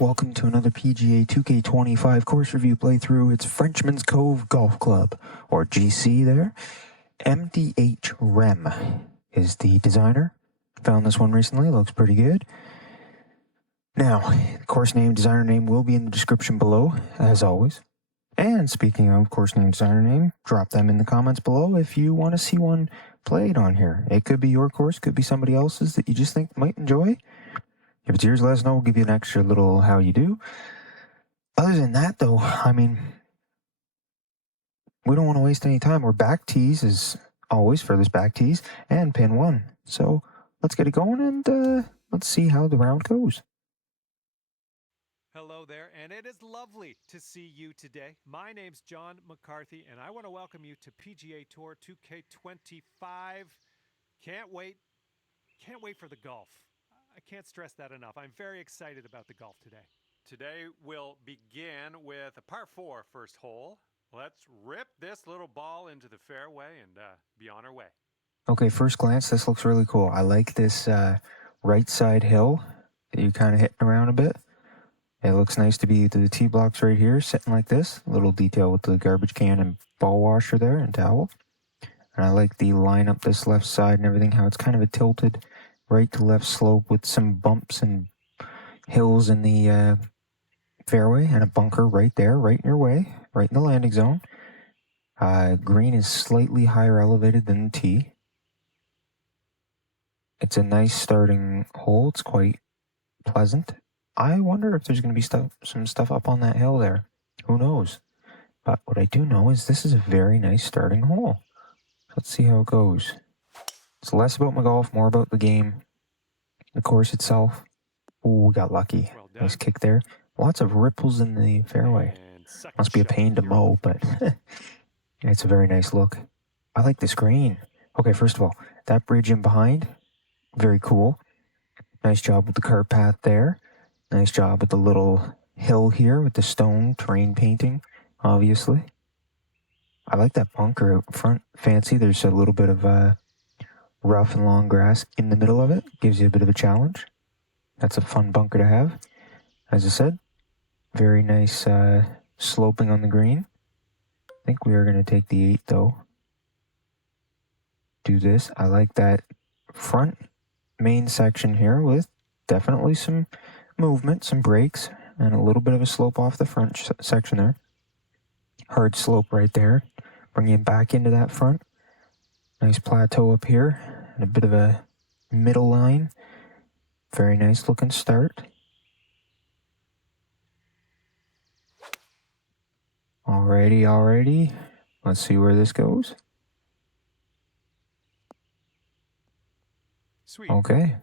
Welcome to another PGA 2K25 course review playthrough. It's Frenchman's Cove Golf Club, or GC there. MDH Rem is the designer. Found this one recently, looks pretty good. Now, course name, designer name will be in the description below, as always. And speaking of course name, designer name, drop them in the comments below if you want to see one played on here. It could be your course, could be somebody else's that you just think might enjoy. If it's yours, let us know. We'll give you an extra little how you do. Other than that, though, I mean, we don't want to waste any time. We're back tees, as always, for this back tees, and pin one. So let's get it going, and let's see how the round goes. Hello there, and it is lovely to see you today. My name's John McCarthy, and I want to welcome you to PGA Tour 2K25. Can't wait for the golf. I can't stress that enough. I'm very excited about the golf today. Today we'll begin with a par 4 first hole. Let's rip this little ball into the fairway and be on our way. Okay, first glance, this looks really cool. I like this right side hill that you're kind of hitting around a bit. It looks nice to be to the tee blocks right here, sitting like this. A little detail with the garbage can and ball washer there and towel. And I like the line up this left side and everything, how it's kind of a tilted right to left slope with some bumps and hills in the fairway and a bunker right there, right in your way, right in the landing zone. Green is slightly higher elevated than the tee. It's a nice starting hole. It's quite pleasant. I wonder if there's going to be some stuff up on that hill there. Who knows? But what I do know is this is a very nice starting hole. Let's see how it goes. It's less about my golf, more about the game, the course itself. Ooh, we got lucky. Well, nice kick there. Lots of ripples in the fairway. Must be a pain to mow, but it's a very nice look. I like this green. Okay, first of all, that bridge in behind, very cool. Nice job with the cart path there. Nice job with the little hill here with the stone terrain painting, obviously. I like that bunker out front. Fancy. There's a little bit of rough and long grass in the middle of it. Gives you a bit of a challenge. That's a fun bunker to have. As I said, very nice sloping on the green. I think we are going to take the 8 though. Do this. I like that front main section here with definitely some movement, some breaks, and a little bit of a slope off the front section there. Hard slope right there. Bringing it back into that front. Nice plateau up here, and a bit of a middle line. Very nice looking start. Alrighty. Let's see where this goes. Sweet. Okay.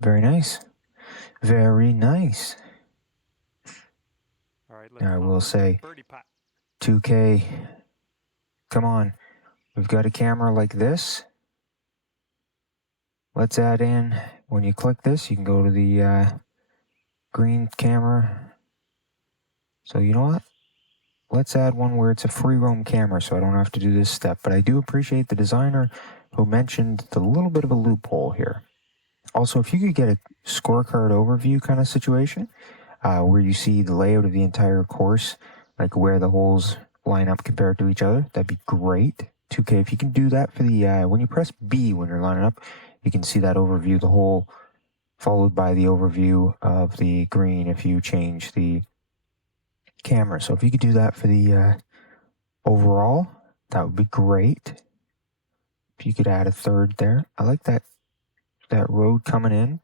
Very nice. Very nice. All right, I will say, birdie putt. 2K, come on. We've got a camera like this. Let's add in, when you click this, you can go to the green camera. So you know what? Let's add one where it's a free roam camera so I don't have to do this step. But I do appreciate the designer who mentioned the little bit of a loophole here. Also, if you could get a scorecard overview kind of situation, where you see the layout of the entire course, like where the holes line up compared to each other, that'd be great. 2K, if you can do that for the, when you press B when you're lining up, you can see that overview of the hole, followed by the overview of the green if you change the camera. So if you could do that for the overall, that would be great. If you could add a third there. I like that road coming in.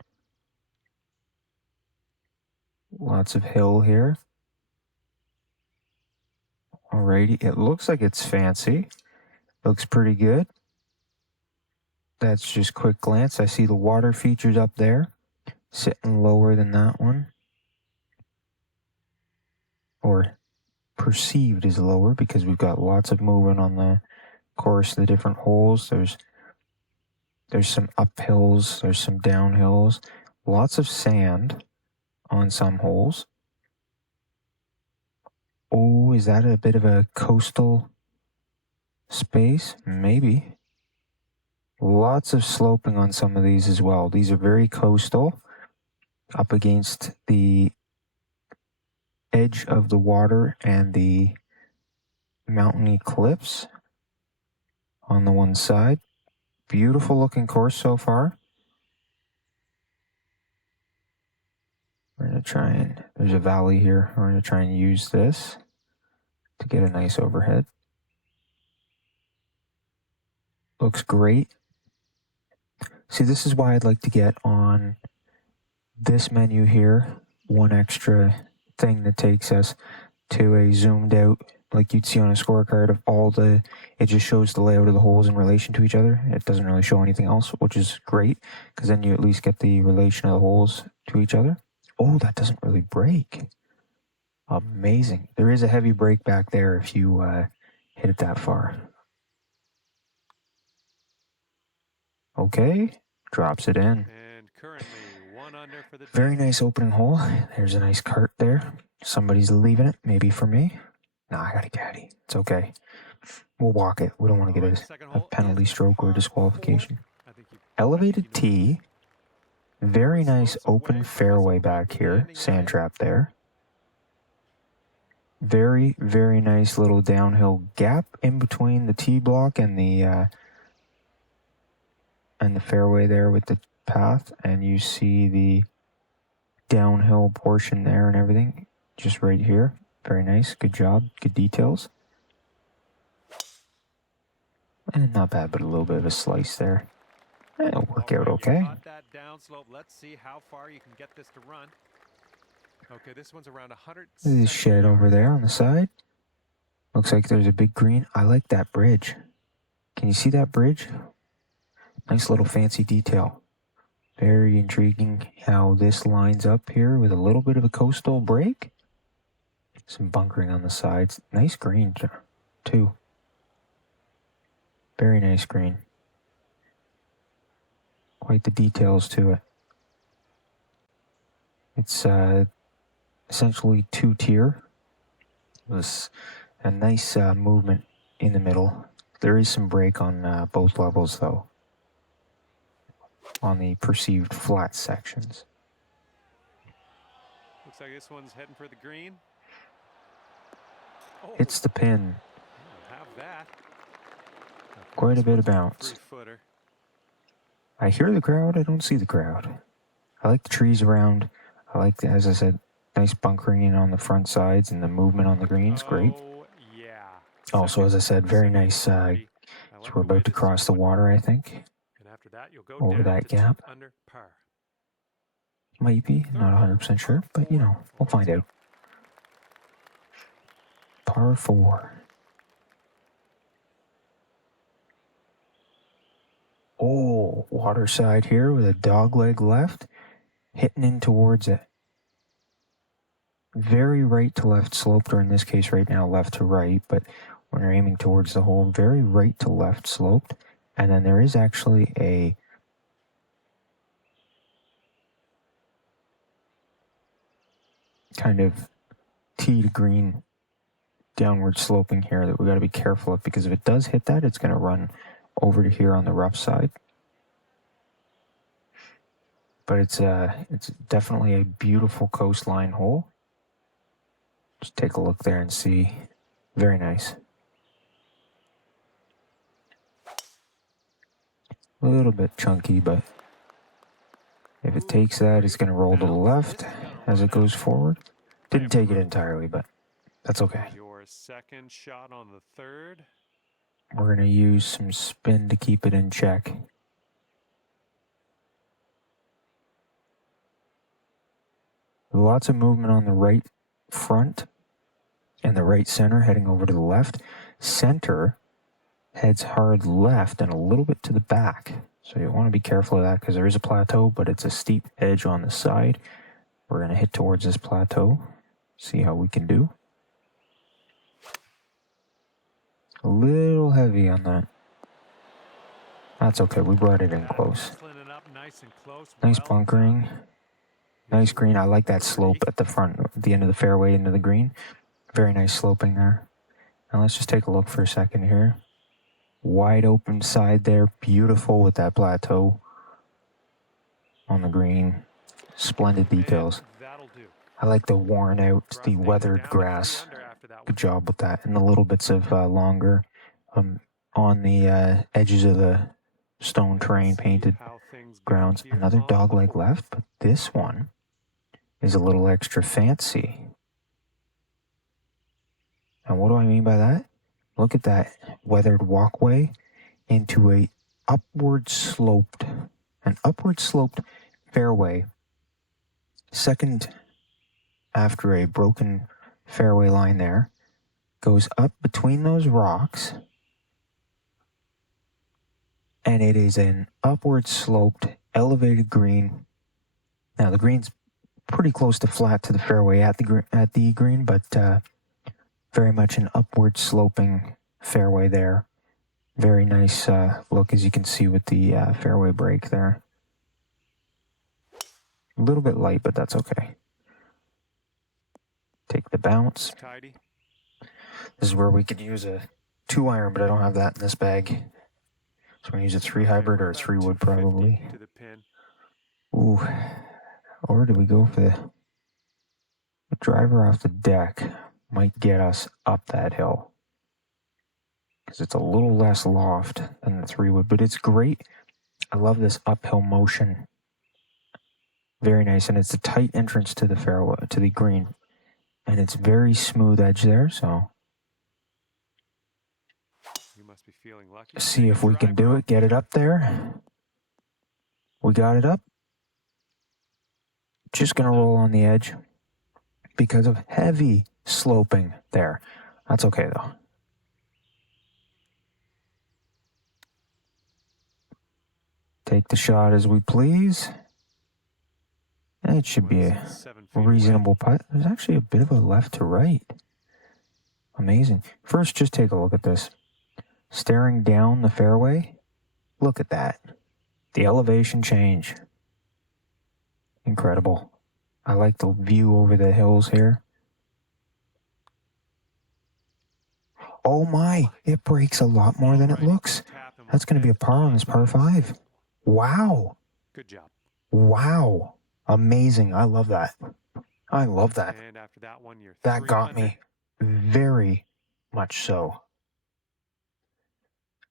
Lots of hill here. Alrighty, it looks like it's fancy. Looks pretty good. That's just quick glance. I see the water features up there, sitting lower than that one. Or perceived as lower because we've got lots of movement on the course, the different holes. There's some uphills, there's some downhills, lots of sand on some holes. Oh, is that a bit of a coastal space? Maybe. Lots of sloping on some of these as well. These are very coastal, up against the edge of the water and the mountainy cliffs on the one side. Beautiful looking course so far. We're going to try and, there's a valley here. We're going to try and use this to get a nice overhead. Looks great. See, this is why I'd like to get on this menu here, one extra thing that takes us to a zoomed out, like you'd see on a scorecard of all the, it just shows the layout of the holes in relation to each other. It doesn't really show anything else, which is great, because then you at least get the relation of the holes to each other. Oh, that doesn't really break. Amazing. There is a heavy break back there if you hit it that far. Okay, drops it in. And currently 1 under for the Very day. nice opening hole. There's a nice cart there. Somebody's leaving it, maybe for me. No, I got a caddy. It's okay. We'll walk it. We don't want to get a penalty stroke or disqualification. Elevated tee. Very nice open fairway back here. Sand trap there. Very, very nice little downhill gap in between the tee block and the fairway there with the path. And you see the downhill portion there and everything. Just right here. Very nice. Good job. Good details. And not bad, but a little bit of a slice there. It'll work out okay. That down slope. Let's see how far you can get this to run. Okay, this one's around 100. This shed over there on the side. Looks like there's a big green. I like that bridge. Can you see that bridge? Nice little fancy detail. Very intriguing how this lines up here with a little bit of a coastal break. Some bunkering on the sides. Nice green, too. Very nice green. Quite the details to it. It's essentially two-tier. With a nice movement in the middle. There is some break on both levels, though. On the perceived flat sections. Looks like this one's heading for the green. Oh, Hits the pin. have that. Quite a bit of bounce. I hear the crowd. I don't see the crowd. I like the trees around. I like, as I said, nice bunkering in on the front sides and the movement on the greens. Great. Yeah. Also, as I said, very nice. So we're about to cross the water, I think. And after that, you'll go over that gap. Under par. Might be. Not 100% sure, but you know, we'll find out. Par 4. Oh, water side here with a dog leg left, hitting in towards it. Very right to left sloped, or in this case right now left to right, but when you're aiming towards the hole, very right to left sloped. And then there is actually a kind of tee to green downward sloping here that we got to be careful of, because if it does hit that, it's going to run over to here on the rough side. But it's definitely a beautiful coastline hole. Just take a look there and see. Very nice. A little bit chunky, but if it takes that, it's going to roll to the left as it goes forward. Didn't take it entirely, but that's okay. Your second shot on the third. We're going to use some spin to keep it in check. Lots of movement on the right front and the right center heading over to the left. Center heads hard left and a little bit to the back. So you want to be careful of that because there is a plateau, but it's a steep edge on the side. We're going to hit towards this plateau. See how we can do. A little heavy on that. That's okay. We brought it in close. Nice bunkering. Nice green. I like that slope at the front, at the end of the fairway into the green. Very nice sloping there. Now let's just take a look for a second here. Wide open side there. Beautiful with that plateau on the green. Splendid details. That'll do. I like the worn out, Brought the things weathered down to 3 grass. under after that one. Good job with that. And the little bits of longer on the edges of the stone terrain See painted how things go grounds. here Another on dog the leg fourth. left, but this one is a little extra fancy. And what do I mean by that? Look at that weathered walkway into an upward sloped fairway. Second after a broken fairway line there, goes up between those rocks, and it is an upward sloped, elevated green. Now the green's pretty close to flat to the fairway at the green, but very much an upward sloping fairway there. Very nice look, as you can see with the fairway break there. A little bit light, but that's okay. Take the bounce. Tidy. This is where we could use a 2-iron, but I don't have that in this bag. So I'm going to use a 3 hybrid or a 3 wood probably. To the pin. Ooh. Or do we go for the driver off the deck? Might get us up that hill, because it's a little less loft than the 3 wood, but it's great. I love this uphill motion. Very nice, and it's a tight entrance to the fairway, to the green, and it's very smooth edge there. So You must be feeling lucky. see if we can do it. Get it up there. We got it up. Just gonna roll on the edge because of heavy sloping there. That's okay though. Take the shot as we please. And it should be a 7 feet reasonable putt. There's actually a bit of a left to right. Amazing. First, just take a look at this. Staring down the fairway, look at that. The elevation change. Incredible. I like the view over the hills here. Oh my, it breaks a lot more than it looks. That's going to be a par on this par 5. Wow. Good job. Wow. Amazing. I love that. I love that. And after that one, you're That 3 got under. me. Very much so.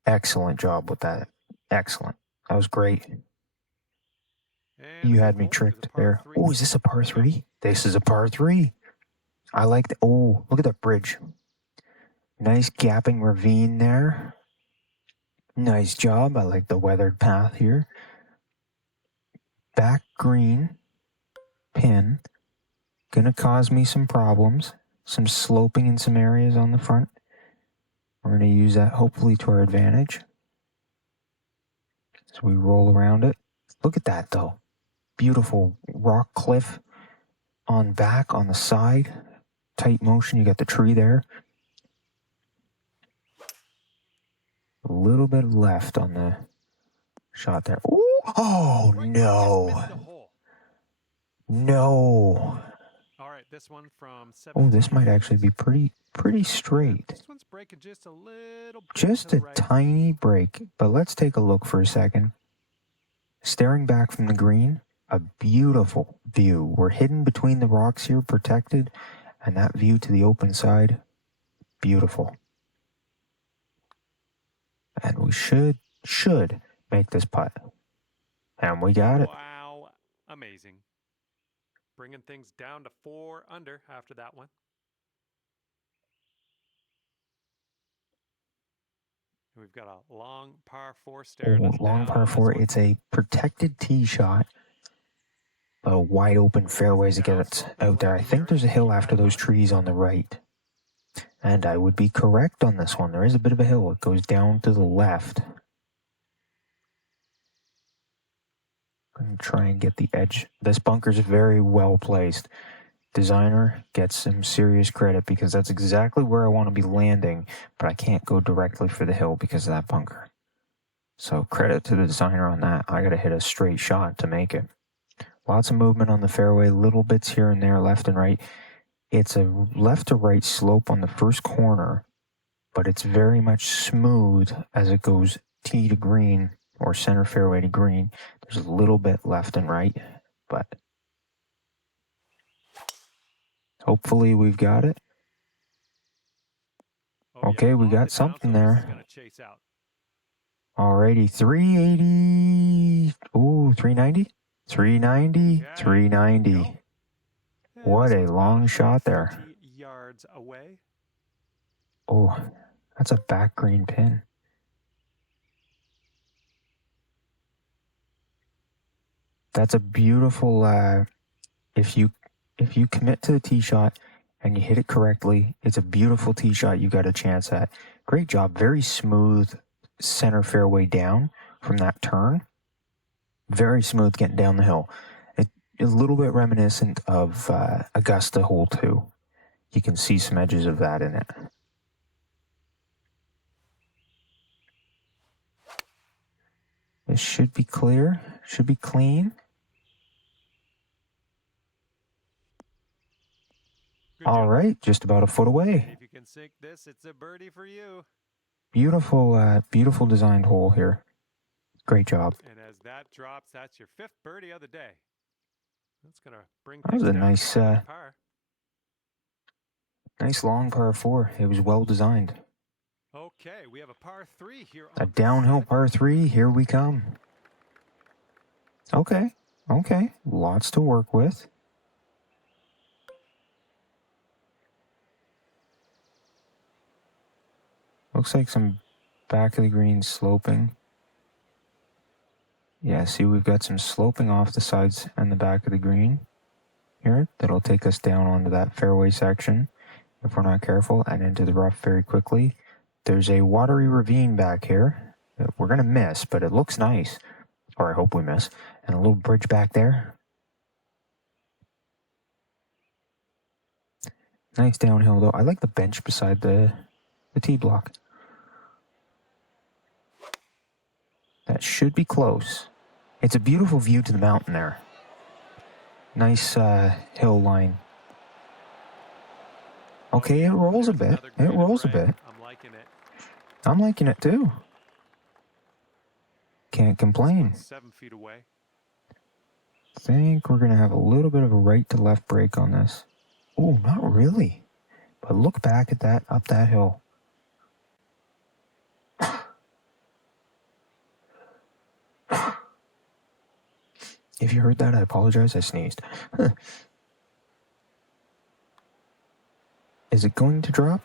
Excellent job with that. Excellent. That was great. And You the had me hole is a tricked par there. 3. Oh, is this a par 3? This is a par 3. I like the, oh, look at that bridge. Nice gapping ravine there. Nice job. I like the weathered path here. Back green pin. Gonna cause me some problems. Some sloping in some areas on the front. We're gonna use that hopefully to our advantage. So we roll around it. Look at that though. Beautiful rock cliff on back, on the side. Tight motion. You got the tree there. A little bit left on the shot there. Ooh. Oh, no. No. All right, this one from Oh, this might actually be pretty straight. This one's breaking just a little bit Just to a the right. tiny break, but let's take a look for a second. Staring back from the green, a beautiful view. We're hidden between the rocks here, protected, and that view to the open side, beautiful. And we should make this putt. And we got it. Wow, amazing. Bringing things down to 4 under after that one. We've got a long par 4 staring us Long down par on this 4. one. It's a protected tee shot. Wide open fairways to get it out there. I think there's a hill after those trees on the right. And I would be correct on this one. There is a bit of a hill. It goes down to the left. I'm going to try and get the edge. This bunker's very well placed. Designer gets some serious credit because that's exactly where I want to be landing, but I can't go directly for the hill because of that bunker. So credit to the designer on that. I got to hit a straight shot to make it. Lots of movement on the fairway, little bits here and there, left and right. It's a left to right slope on the first corner, but it's very much smooth as it goes tee to green or center fairway to green. There's a little bit left and right, but Hopefully we've got it. Oh, Okay, yeah. we Off got the something downslope, this is there. gonna chase out. Alrighty, 380. Ooh, 390? 390, Okay, 390. go. And What this a one's about long shot there. 130 yards away. Oh, that's a back green pin. That's a beautiful, if you commit to the tee shot and you hit it correctly, it's a beautiful tee shot you got a chance at. Great job. Very smooth center fairway down from that turn. Very smooth getting down the hill. It is a little bit reminiscent of Augusta Hole 2. You can see some edges of that in it. This should be clear. Should be clean. Good All job. right, just about a foot And away. if you can sink this, it's a birdie for you. Beautiful, beautiful designed hole here. Great job. And as that drops, that's your 5th birdie of the day. That's gonna bring That was things a down nice, to about par. nice long par 4. It was well designed. Okay, we have a par 3 here A on downhill the 7th. par 3. Here we come. Okay, okay. Lots to work with. Looks like some back of the green sloping. Yeah, see, we've got some sloping off the sides and the back of the green here. That'll take us down onto that fairway section if we're not careful and into the rough very quickly. There's a watery ravine back here that we're going to miss, but it looks nice. Or I hope we miss. And a little bridge back there. Nice downhill, though. I like the bench beside the tee block. That should be close. It's a beautiful view to the mountain there. Nice hill line. Okay, it rolls a bit. It rolls a bit. I'm liking it. I'm liking it too. Can't complain. 7 feet away. Think we're going to have a little bit of a right to left break on this. Oh, not really. But look back at that, up that hill. If you heard that, I apologize. I sneezed. Is it going to drop?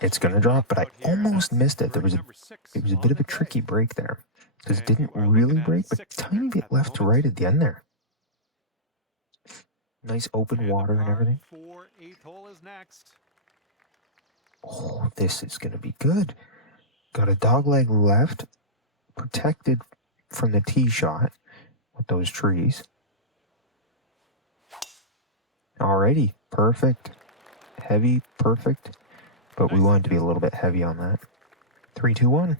It's going to drop, but I almost missed it. It was a bit of a tricky break there. Because it didn't really break, but tiny bit left to right at the end there. Nice open water and everything. 4, 8th hole is next. Oh, this is going to be good. Got a dogleg left, protected from the tee shot with those trees. Alrighty, perfect. Heavy, perfect. But we wanted to be a little bit heavy on that. 3, 2, 1.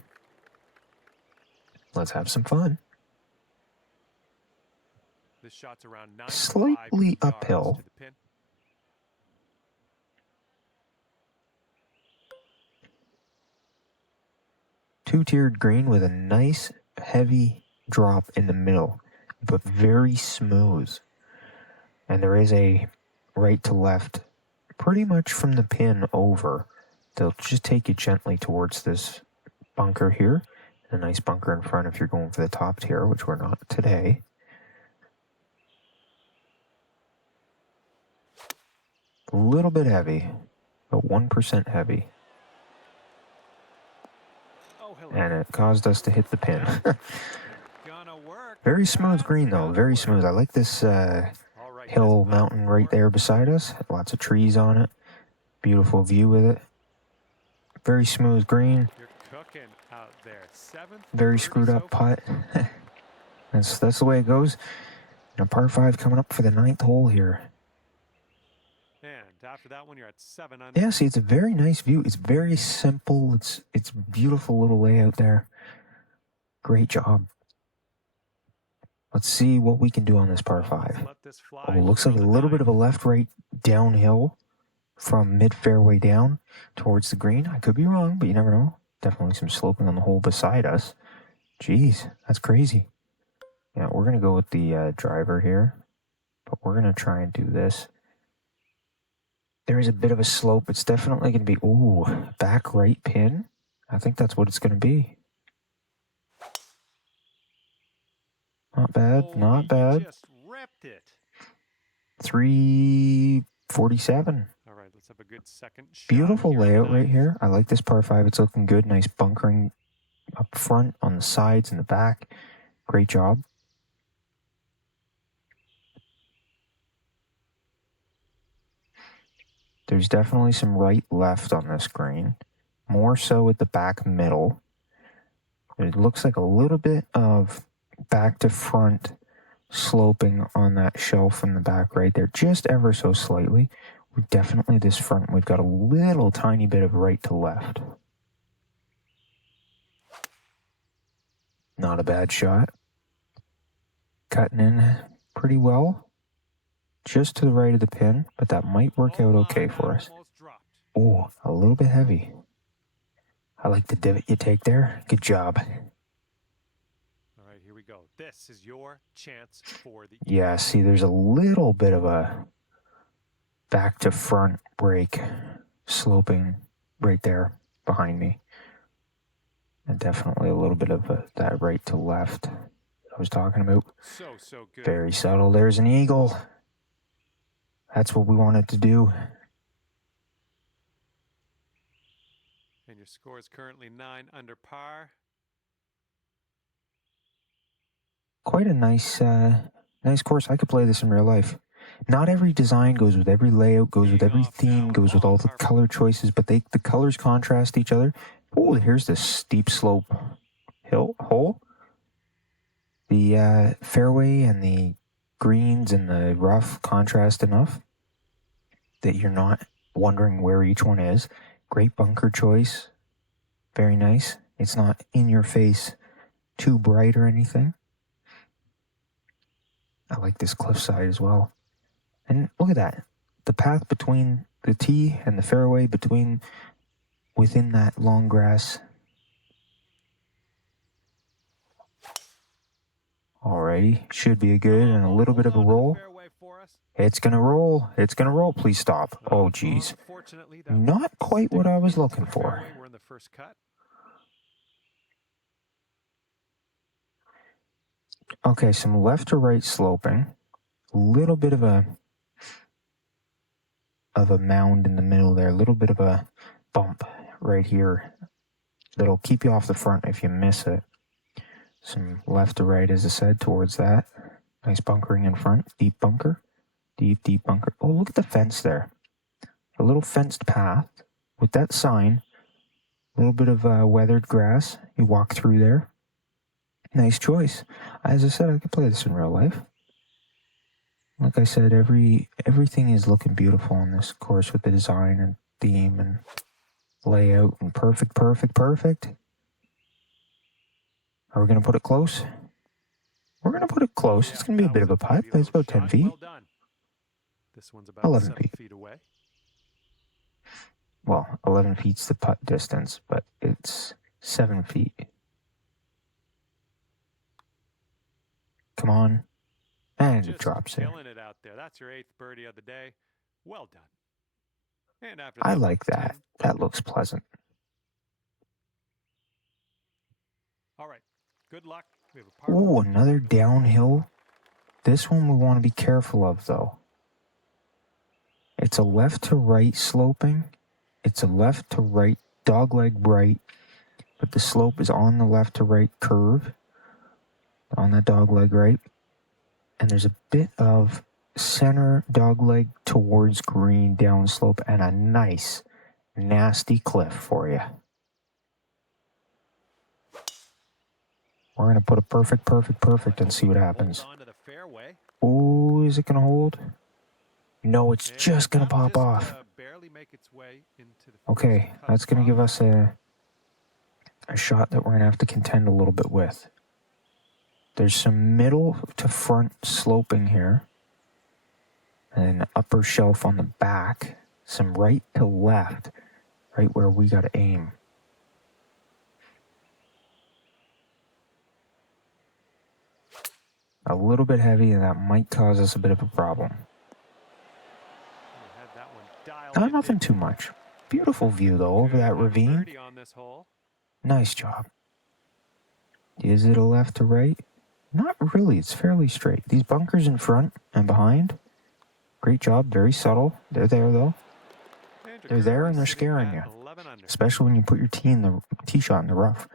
Let's have some fun. This shot's around 95 Slightly yards uphill. to the pin. Two-tiered green with a nice heavy drop in the middle, but very smooth. And there is a right to left pretty much from the pin over. They'll just take you gently towards this bunker here. A nice bunker in front if you're going for the top tier, which we're not today. A little bit heavy, but 1% heavy. Oh, hello. And it caused us to hit the pin. Gonna work. Very smooth That's green though, gonna very work. smooth. I like this All right, hill this putt mountain right worked. there beside us. Lots of trees on it. Beautiful view with it. Very smooth green. You're cooking out there. 7th Very birdie screwed so up far. putt. That's the way it goes. And a par 5 coming up for the 9th hole here. And after that one, you're at 7 under. Yeah, see, it's a very nice view. It's very simple. It's beautiful little layout there. Great job. Let's see what we can do on this par 5. Let this fly Oh, looks here like a on the little bit 9th. of a left-right downhill from mid-fairway down towards the green. I could be wrong, but you never know. Definitely some sloping on the hole beside us. Jeez, that's crazy. Yeah, we're going to go with the driver here, but we're going to try and do this. there is a bit of a slope. It's definitely going to be, ooh, back right pin. I think that's what it's going to be. Not bad, not bad. Just repped it. 347. All right, let's have a good second shot. Beautiful here layout right here. I like this par 5. It's looking good. Nice bunkering up front, on the sides, and the back. Great job. There's definitely some right left on this green. More so at the back middle. It looks like a little bit of back to front sloping on that shelf in the back right there, just ever so slightly. We're definitely this front, we've got a little tiny bit of right to left. Not a bad shot. Cutting in pretty well. Just to the right of the pin, but that might work out okay for us. Oh, a little bit heavy. I like the divot you take there. Good job. All right, here we go. This is your chance for the... Yeah, see, there's a little bit of a back to front break sloping right there behind me. And definitely a little bit of that right to left I was talking about. So good. Very subtle. There's an eagle. That's what we wanted to do. And your score is currently 9 under par. Quite a nice course. I could play this in real life. Not every design goes with every layout, goes with every theme, goes with all the color choices, but the colors contrast each other. Oh, here's this steep slope hole. The fairway and the greens and the rough contrast enough that you're not wondering where each one is. Great bunker choice. Very nice. It's not in your face, too bright or anything. I like this cliffside as well. And look at that. The path between the tee and the fairway, within that long grass. Alrighty, should be a good and a little bit of a roll. It's gonna roll. It's gonna roll. Please stop. Oh, geez. Not quite what I was looking for. We're in the first cut. Okay, some left to right sloping. A little bit of a mound in the middle there. A little bit of a bump right here that'll keep you off the front if you miss it. Some left to right, as I said, towards that. Nice bunkering in front. Deep bunker. Deep bunker. Oh, look at the fence there. A little fenced path with that sign. A little bit of weathered grass. You walk through there. Nice choice. As I said, I could play this in real life. Like I said, everything is looking beautiful on this course with the design and theme and layout and perfect. Are we going to put it close? We're going to put it close. It's going to be a bit of a putt, but it's about 10 feet. Well done. This one's about 11 feet away. Well, 11 feet's the putt distance, but it's 7 feet. Come on. And it drops in. Killing it out there. That's your 8th birdie of the day. Well done. And after I like that. 10. That looks pleasant. All right. Good luck. We have a par. Oh, another downhill. This one we want to be careful of, though. It's a left to right sloping. It's a left to right, dogleg right, but the slope is on the left to right curve, on that dogleg right. And there's a bit of center dogleg towards green downslope and a nice, nasty cliff for you. We're going to put a perfect and see what happens. Oh, is it going to hold? No, it's just going to pop off. Okay, that's going to give us a shot that we're going to have to contend a little bit with. There's some middle to front sloping here. And an upper shelf on the back. Some right to left, right where we got to aim. A little bit heavy, and that might cause us a bit of a problem. That one dialed in Nothing big. too much. Beautiful view, though, over Good that number ravine. 30 on this hole. Nice job. Is it a left to right? Not really. It's fairly straight. These bunkers in front and behind, great job. Very subtle. They're there, though. And you're They're there currently and they're sitting scaring at you, 11 under. especially when you put your tee shot in the rough.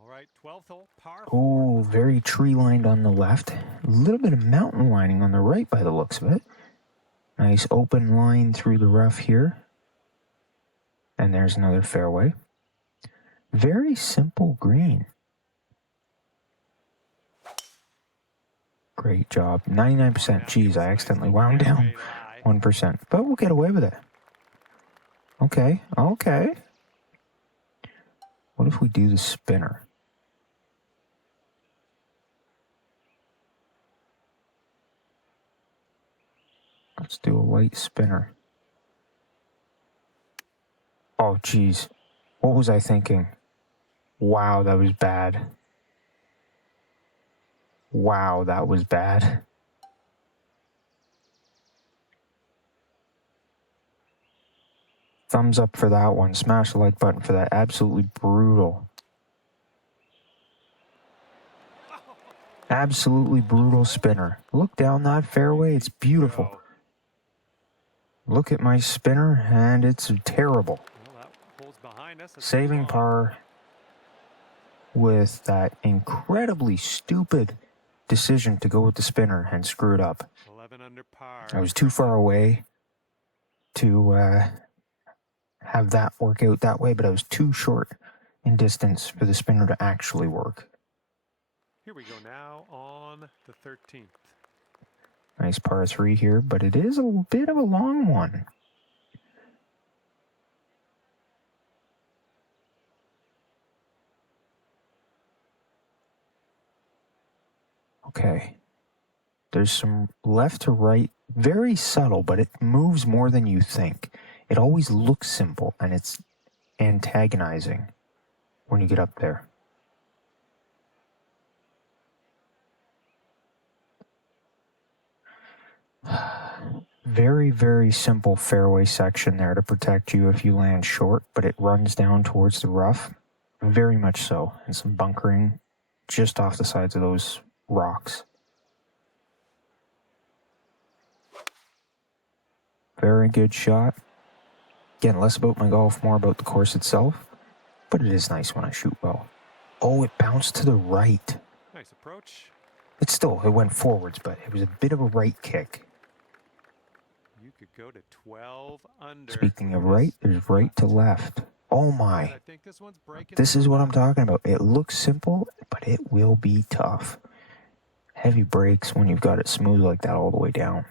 All right, 12th hole, par 4. Oh, very tree lined on the left. A little bit of mountain lining on the right by the looks of it. Nice open line through the rough here. And there's another fairway. Very simple green. Great job. 99%. Geez, I accidentally wound down 1%. But we'll get away with it. Okay. What if we do the spinner? Let's do a light spinner. Oh, geez. What was I thinking? Wow, that was bad. Wow, that was bad. Thumbs up for that one. Smash the like button for that. Absolutely brutal. Absolutely brutal spinner. Look down that fairway. It's beautiful. Look at my spinner, and it's terrible. Saving par with that incredibly stupid decision to go with the spinner and screw it up. 11 under par. I was too far away to have that work out that way, but I was too short in distance for the spinner to actually work. Here we go now on the 13th. Nice par 3 here, but it is a bit of a long one. Okay. There's some left to right, very subtle, but it moves more than you think. It always looks simple, and it's antagonizing when you get up there. Very, very simple fairway section there to protect you if you land short, but it runs down towards the rough. Very much so. And some bunkering just off the sides of those rocks. Very good shot. Again, less about my golf, more about the course itself. But it is nice when I shoot well. Oh, it bounced to the right. Nice approach. It went forwards, but it was a bit of a right kick. You could go to 12 under. Speaking of right, there's right to left. Oh my. I think this one's breaking. This is what I'm talking about. It looks simple, but it will be tough. Heavy brakes when you've got it smooth like that all the way down.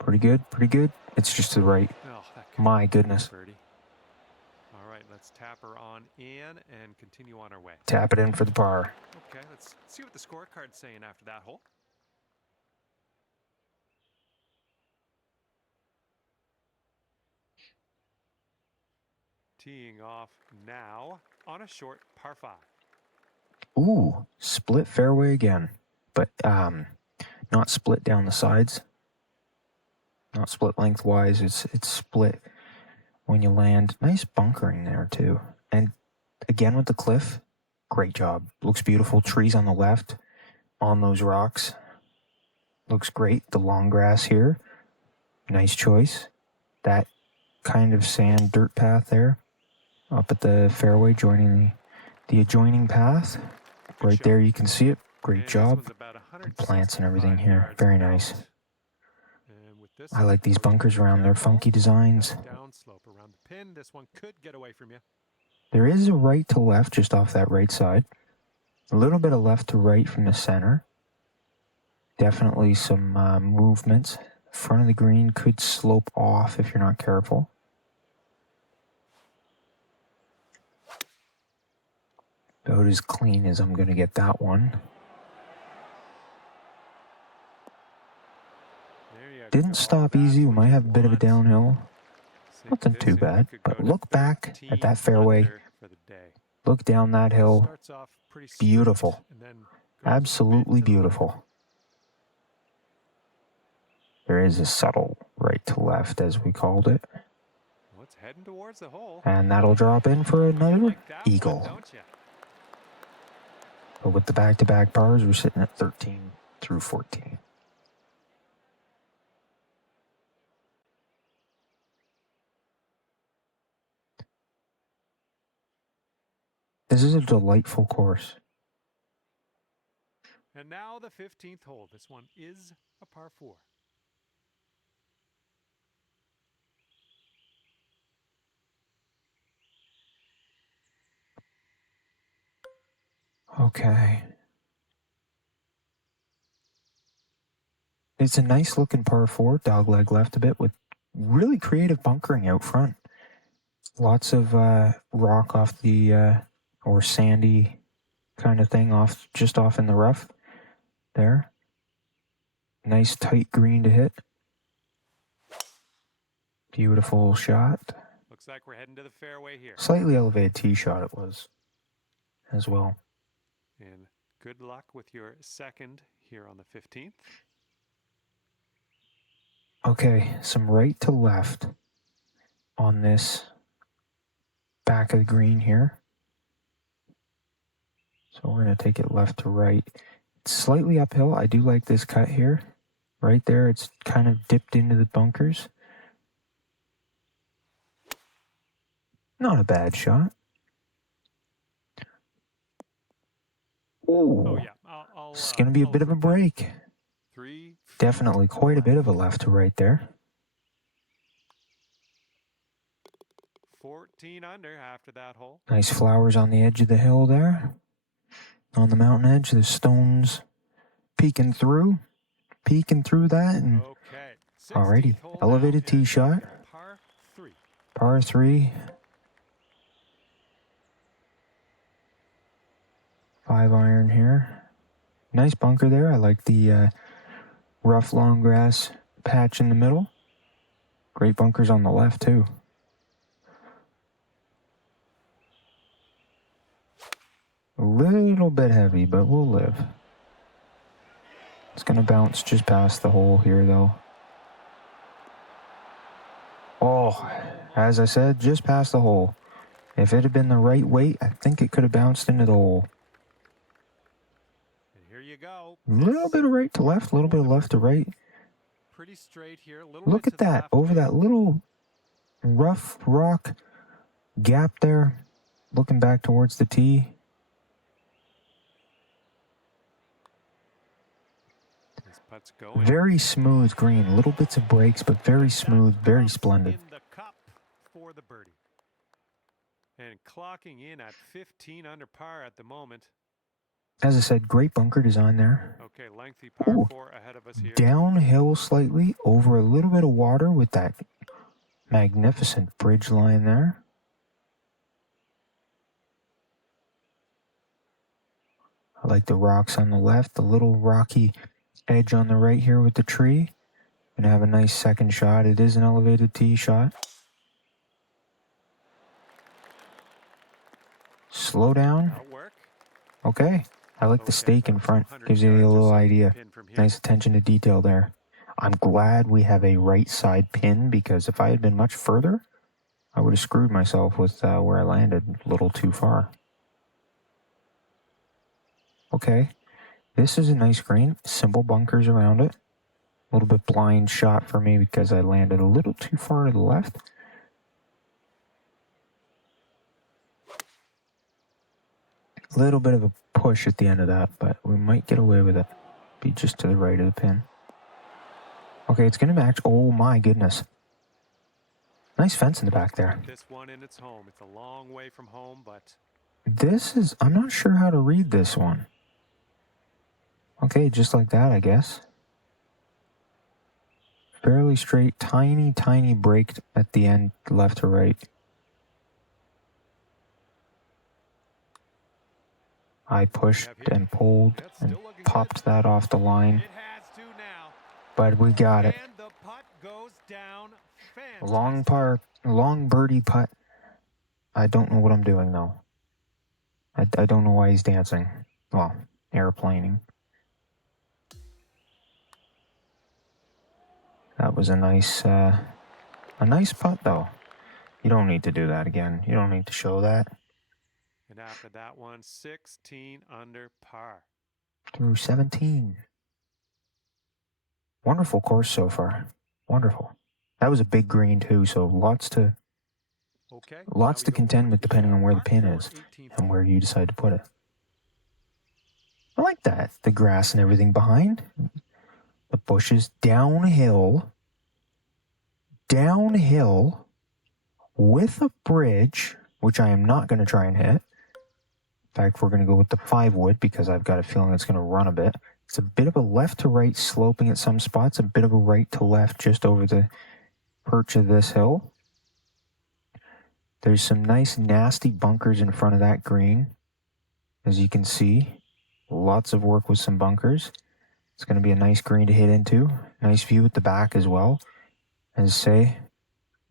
Pretty good. It's just to the right. Oh, My goodness. birdie. All right, let's tap her on in and continue on our way. Tap it in for the par. Okay, let's see what the scorecard's saying after that hole. Teeing off now on a short par 5. Ooh, split fairway again. But not split down the sides. Not split lengthwise. It's split when you land. Nice bunkering there too. And again with the cliff, great job. Looks beautiful. Trees on the left on those rocks. Looks great. The long grass here. Nice choice. That kind of sand dirt path there. Up at the fairway joining the adjoining path. Right there you can see it. Great job. Plants and everything here. Very nice. I like these bunkers around their funky designs. Downslope around the pin. This one could get away from you. There is a right to left just off that right side. A little bit of left to right from the center. Definitely some movements. Front of the green could slope off if you're not careful. About as clean as I'm going to get that one. Didn't stop easy. We might have a bit of a downhill. Nothing too bad. But look back at that fairway. Look down that hill. pretty Beautiful. straight, and then goes Absolutely a bit to the left. beautiful. There is a subtle right to left, as we called it. Well, it's heading towards the hole. And that'll drop in for You another like that eagle. one, don't you? But with the back-to-back pars, we're sitting at 13 through 14. This is a delightful course. And now the 15th hole. This one is a par 4. Okay. It's a nice looking par 4, dogleg left a bit with really creative bunkering out front. Lots of rock off the, or sandy kind of thing just off in the rough there. Nice tight green to hit. Beautiful shot. Looks like we're heading to the fairway here. Slightly elevated tee shot it was as well. And good luck with your second here on the 15th. Okay, some right to left on this back of the green here. So we're going to take it left to right. It's slightly uphill. I do like this cut here. Right there, it's kind of dipped into the bunkers. Not a bad shot. Ooh. Oh, yeah. It's going to be a bit of a break. 3, 4, Definitely quite a bit of a left to right there. 14 under after that hole. Nice flowers on the edge of the hill there. On the mountain edge, the stones peeking through that. And Okay. alrighty, elevated tee shot. Par 3. Par 3. 5-iron here. Nice bunker there. I like the rough long grass patch in the middle. Great bunkers on the left too. A little bit heavy, but we'll live. It's going to bounce just past the hole here though. Oh, as I said, just past the hole. If it had been the right weight, I think it could have bounced into the hole. And here you go. A little bit of right to left, a little bit of left to right. Pretty straight here. Look at that, over that little rough rock gap there, looking back towards the tee. This putt's going. Very smooth green, little bits of breaks, but very smooth, very splendid. In the cup for the birdie. And clocking in at 15 under par at the moment. As I said, great bunker design there. Okay, lengthy par 4 ahead of us here. Downhill slightly, over a little bit of water with that magnificent bridge line there. I like the rocks on the left, the little rocky edge on the right here with the tree. Gonna have a nice second shot. It is an elevated tee shot. Slow down. That'll work. Okay. I like the stake in front. Gives you a little idea. Nice attention to detail there. I'm glad we have a right side pin because if I had been much further, I would have screwed myself with where I landed a little too far. Okay. This is a nice green. Simple bunkers around it. A little bit blind shot for me because I landed a little too far to the left. A little bit of a push at the end of that, but we might get away with it. Be just to the right of the pin. Okay, it's going to match. Oh my goodness. Nice fence in the back there. This one in its home. It's a long way from home, but this is, I'm not sure how to read this one. Okay, just like that, I guess. Fairly straight, tiny break at the end, left to right. I pushed and pulled and popped that off the line. But we got it. Long birdie putt. I don't know what I'm doing though. I don't know why he's dancing. Well, airplaning. That was a nice putt, though. You don't need to do that again. You don't need to show that. And after that one, 16 under par. Through 17. Wonderful course so far. Wonderful. That was a big green too, so lots to contend with depending on where the pin is and where you decide to put it. I like that. The grass and everything behind. The bushes downhill with a bridge, which I am not going to try and hit. In fact, we're going to go with the 5-wood because I've got a feeling it's going to run a bit. It's a bit of a left to right sloping at some spots, a bit of a right to left just over the perch of this hill. There's some nice nasty bunkers in front of that green, as you can see. Lots of work with some bunkers. It's going to be a nice green to hit into. Nice view at the back as well. As I say,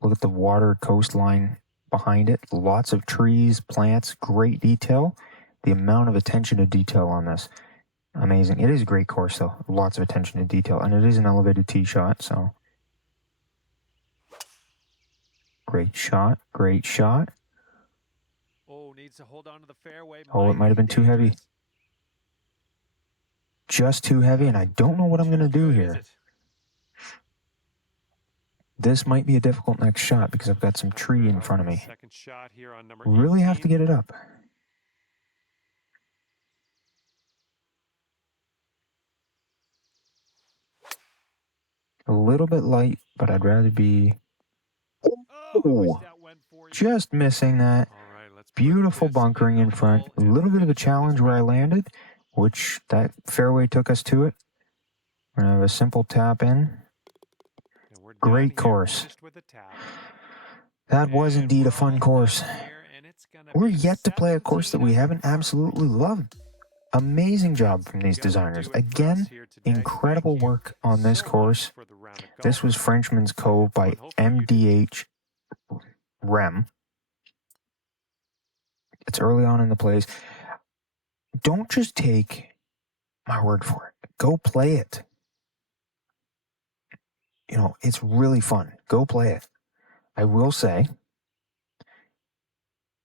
look at the water coastline behind it. Lots of trees, plants, great detail. The amount of attention to detail on this, amazing. It is a great course, though. Lots of attention to detail, and it is an elevated tee shot, so. Great shot, great shot. Oh, needs to hold on to the fairway. Oh, it might have been too heavy. Just too heavy, and I don't know what I'm going to do here. This might be a difficult next shot because I've got some tree in front of me. Second shot here on number really 18. have to get it up. A little bit light, but I'd rather be... Oh, just missing that. Beautiful bunkering in front. A little bit of a challenge where I landed, which that fairway took us to it. We're going to have a simple tap in. Great course. That was indeed a fun course. We're yet to play a course that we haven't absolutely loved. Amazing job from these designers. Again, incredible work on this course. This was Frenchman's Cove by MDH Rem. It's early on in the plays. Don't just take my word for it. Go play it. You know, it's really fun. Go play it. I will say,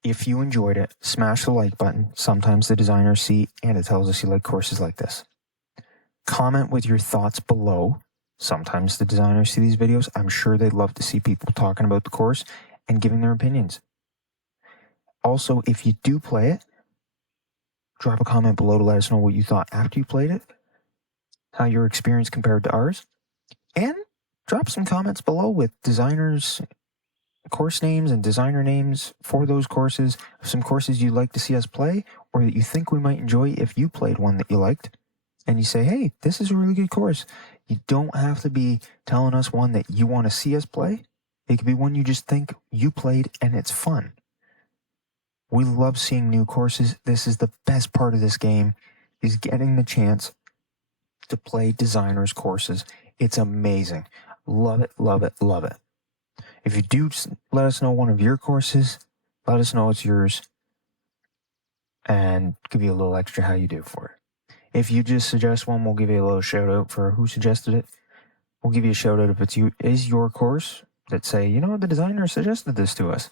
if you enjoyed it, smash the like button. Sometimes the designers see, and it tells us you like courses like this. Comment with your thoughts below. Sometimes the designers see these videos. I'm sure they'd love to see people talking about the course and giving their opinions. Also, if you do play it, drop a comment below to let us know what you thought after you played it, how your experience compared to ours, and drop some comments below with designers' course names and designer names for those courses, some courses you'd like to see us play, or that you think we might enjoy if you played one that you liked, and you say, hey, this is a really good course. You don't have to be telling us one that you want to see us play. It could be one you just think you played and it's fun. We love seeing new courses. This is the best part of this game, is getting the chance to play designers' courses. It's amazing. Love it, love it, love it. If you do let us know one of your courses, let us know it's yours, and give you a little extra how you do for it. If you just suggest one, we'll give you a little shout out for who suggested it. We'll give you a shout out if it is your course that say, you know, the designer suggested this to us.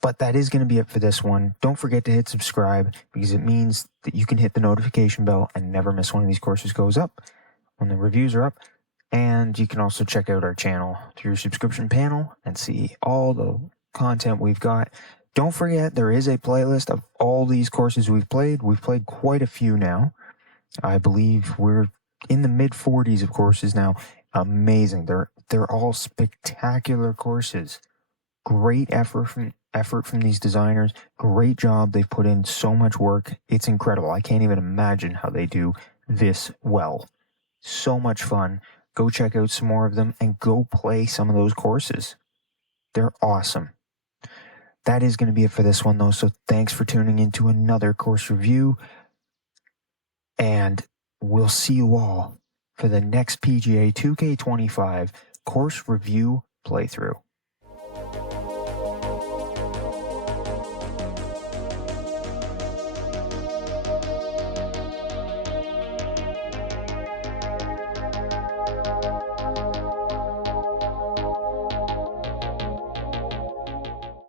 But that is going to be it for this one. Don't forget to hit subscribe because it means that you can hit the notification bell and never miss one of these courses goes up when the reviews are up. And you can also check out our channel through your subscription panel and see all the content we've got. Don't forget, there is a playlist of all these courses we've played. We've played quite a few now. I believe we're in the mid-40s of courses now. Amazing. They're all spectacular courses. Great effort from these designers. Great job. They've put in so much work. It's incredible. I can't even imagine how they do this well. So much fun. Go check out some more of them and go play some of those courses. They're awesome. That is going to be it for this one, though. So thanks for tuning into another course review. And we'll see you all for the next PGA 2K25 course review playthrough.